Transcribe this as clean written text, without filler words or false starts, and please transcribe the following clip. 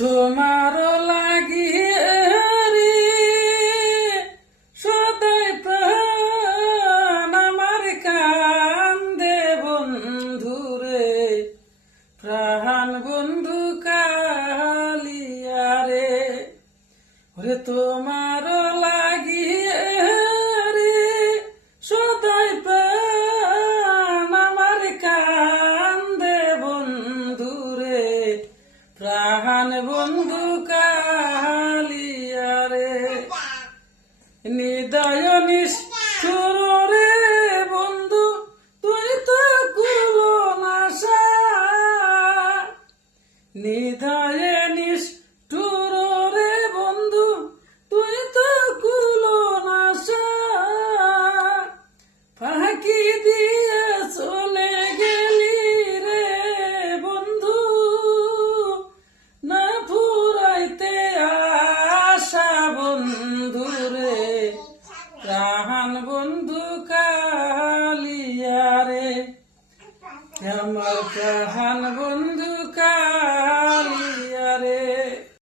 তোমার লাগিয়ে রে সদাই প্রাণ আমার কান্দে বন্ধুরে, প্রাণ বন্ধু কালিয়া রে। ওরে তোমার লাগিয়ে রে সদাই প্রাণ আমার কান্দে বন্ধুরে, প্রাণ বন্ধু কালিয়া রে। নিদয় নিষ্ঠুর রে বন্ধু তুই তো কুলো নাশা, নিদয় নিষ্ঠুর রে বন্ধু তুই তো কুলো নাশা, ফাঁকি দিয়ে চলে গেলি রে বন্ধু না ফুরাইতে আশা বন্ধু রে, প্রাণ বন্ধু কালিয়া রে, আমার প্রাণ বন্ধু কালিয়া রে।